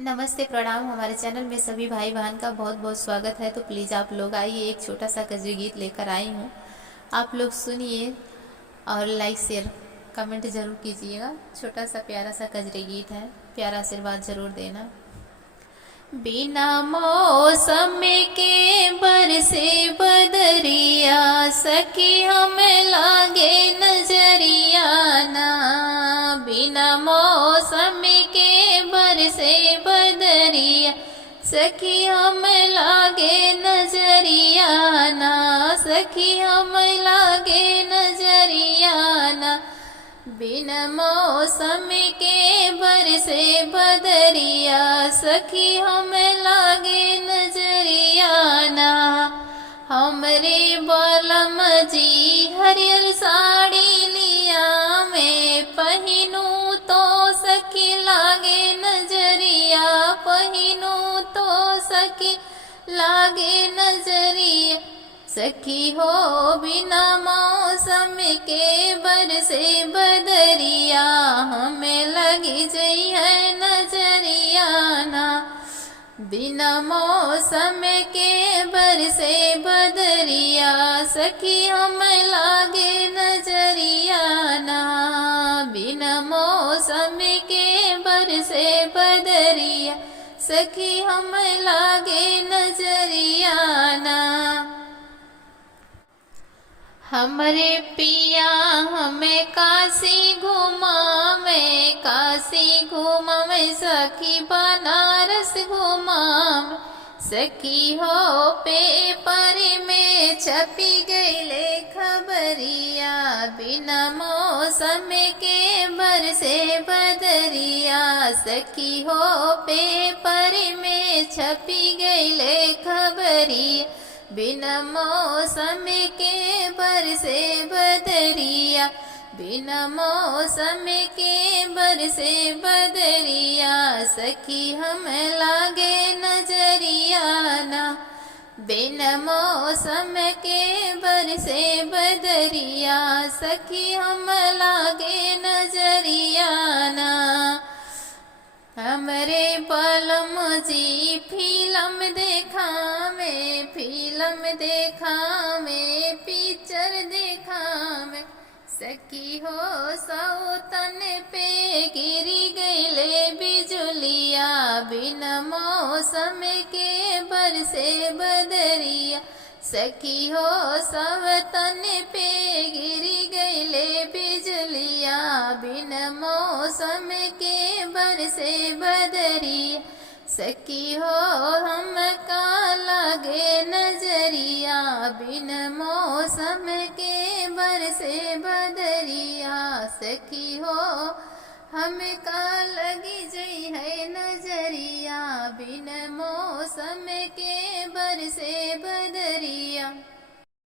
नमस्ते प्रणाम। हमारे चैनल में सभी भाई बहन का बहुत बहुत स्वागत है। तो प्लीज़ आप लोग आइए, एक छोटा सा कजरी गीत लेकर आई हूँ। आप लोग सुनिए और लाइक शेयर कमेंट ज़रूर कीजिएगा। छोटा सा प्यारा सा कजरी गीत है, प्यारा आशीर्वाद ज़रूर देना। बिना मौसम के बरसे बदरिया, सखी हमें लागे नजरिया ना। बिना मौसम के बरसे बदरिया, सखी हमें लागे नजरिया ना। सखी हमें लागे नजरिया ना। बिना मौसम के बरसे बदरिया, सखी हमें लागे नजरिया ना। हमरे बालम जी हरियर साड़ी लिया, मैं पहनू तो सखी लागे नजरिया। पहनू तो सखी लागे नजरिया। सखी हो बिना मौसम के बरसे बदरिया, हमें लगी जई है नजरिया ना। बिना मौसम के बरसे बदरिया, सखी हमें लागे नजरिया ना। बिना मौसम के बरसे बदरिया, सखी हमें लागे नजरिया ना। हमरे पिया हमें काशी घुमावे, काशी घुमावे सखी बनारस घुमावे। सखी हो पेपर में छपी गईले खबरिया, बिना मौसम के बरसे बदरिया। सखी हो पेपर में छपी गईले खबरिया, बिना मौसम के बरसे बदरिया। बिना मौसम के बरसे बदरिया, सखी हमें लागे नजरिया ना। बिना मौसम के बरसे बदरिया, सखी हमें लागे नजरिया ना। हमरे बालम जी फिल्म देखावे, फिल्म देखावे, पिक्चर देखावे। सखी हो सौतन पे गिरी गईले बिजुलिया, बिना मौसम के बरसे बदरिया। सखी हो सौतन पे गिरी गईले बिजुलिया, बिना मौसम के बरसे बदरिया। सखी हो हम का लागे नजरिया, बिना मौसम के बरसे बदरिया। सखी हो हम का लगी जई है नजरिया, बिना मौसम के बरसे बदरिया।